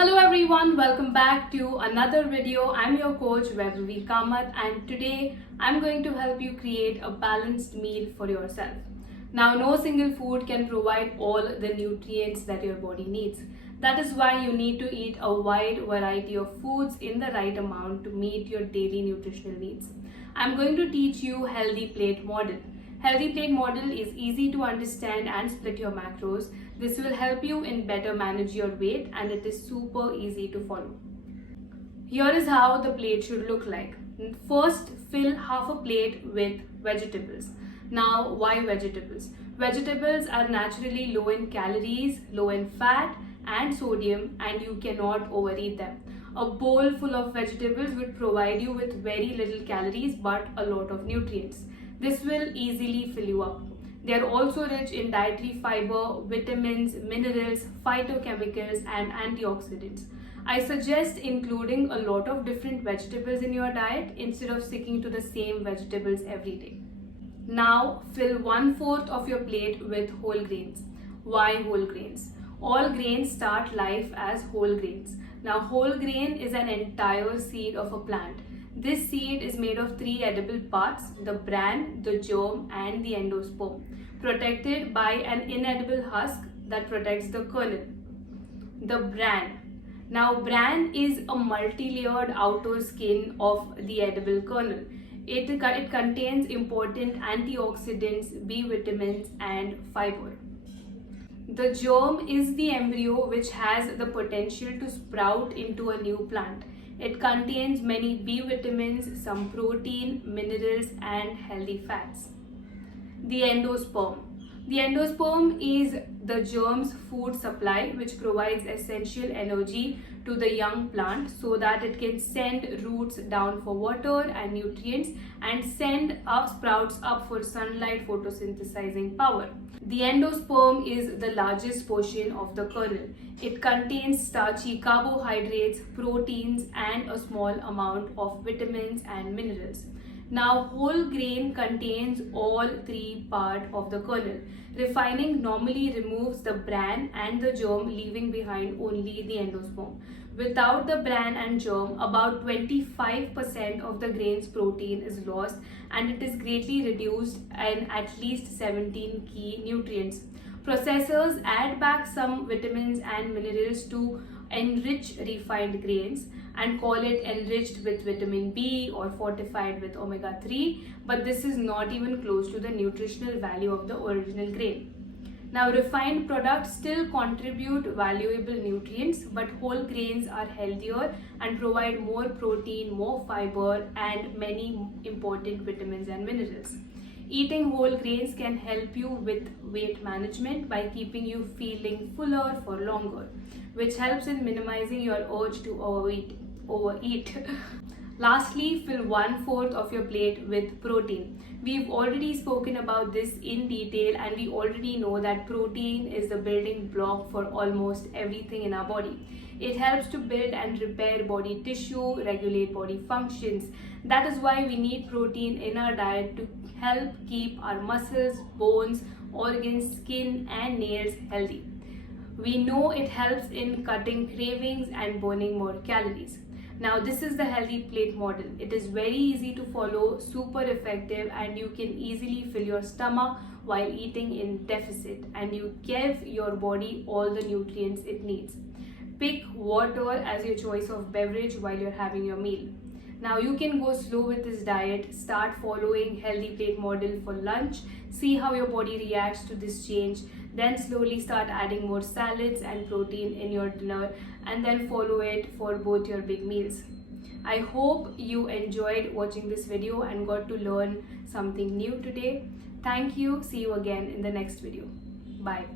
Hello everyone, welcome back to another video. I'm your coach Vaibhavi Kamath, and today I'm going to help you create a balanced meal for yourself. Now, no single food can provide all the nutrients that your body needs. That is why you need to eat a wide variety of foods in the right amount to meet your daily nutritional needs. I'm going to teach you healthy plate model. Healthy plate model is easy to understand and split your macros. This will help you in better manage your weight, and it is super easy to follow. Here is how the plate should look like. First, fill half a plate with vegetables. Now, why vegetables? Vegetables are naturally low in calories, low in fat and sodium, and you cannot overeat them. A bowl full of vegetables would provide you with very little calories but a lot of nutrients. This will easily fill you up. They are also rich in dietary fiber, vitamins, minerals, phytochemicals, and antioxidants. I suggest including a lot of different vegetables in your diet instead of sticking to the same vegetables every day. Now, fill 1/4 of your plate with whole grains. Why whole grains? All grains start life as whole grains. Now, whole grain is an entire seed of a plant. This seed is made of 3 edible parts: the bran, the germ, and the endosperm, protected by an inedible husk that protects the kernel. The bran. Now, bran is a multi-layered outer skin of the edible kernel. It contains important antioxidants, B vitamins, and fiber. The germ is the embryo which has the potential to sprout into a new plant. It contains many B vitamins, some protein, minerals, and healthy fats. The endosperm. The endosperm is the germ's food supply, which provides essential energy to the young plant so that it can send roots down for water and nutrients and send up sprouts up for sunlight photosynthesizing power. The endosperm is the largest portion of the kernel. It contains starchy carbohydrates, proteins, and a small amount of vitamins and minerals. Now, whole grain contains all 3 parts of the kernel. Refining normally removes the bran and the germ, leaving behind only the endosperm. Without the bran and germ, about 25% of the grain's protein is lost, and it is greatly reduced in at least 17 key nutrients. Processors add back some vitamins and minerals to enrich refined grains and call it enriched with vitamin B or fortified with omega-3, but this is not even close to the nutritional value of the original grain. Now, refined products still contribute valuable nutrients, but whole grains are healthier and provide more protein, more fiber, and many important vitamins and minerals. Eating whole grains can help you with weight management by keeping you feeling fuller for longer, which helps in minimizing your urge to overeat. Lastly, fill 1/4 of your plate with protein. We've already spoken about this in detail, and we already know that protein is the building block for almost everything in our body. It helps to build and repair body tissue, regulate body functions. That is why we need protein in our diet to help keep our muscles, bones, organs, skin, and nails healthy. We know it helps in cutting cravings and burning more calories. Now, this is the healthy plate model. It is very easy to follow, super effective, and you can easily fill your stomach while eating in deficit, and you give your body all the nutrients it needs. Pick water as your choice of beverage while you're having your meal. Now, you can go slow with this diet. Start following healthy plate model for lunch. See how your body reacts to this change. Then slowly start adding more salads and protein in your dinner, and then follow it for both your big meals. I hope you enjoyed watching this video and got to learn something new today. Thank you. See you again in the next video. Bye.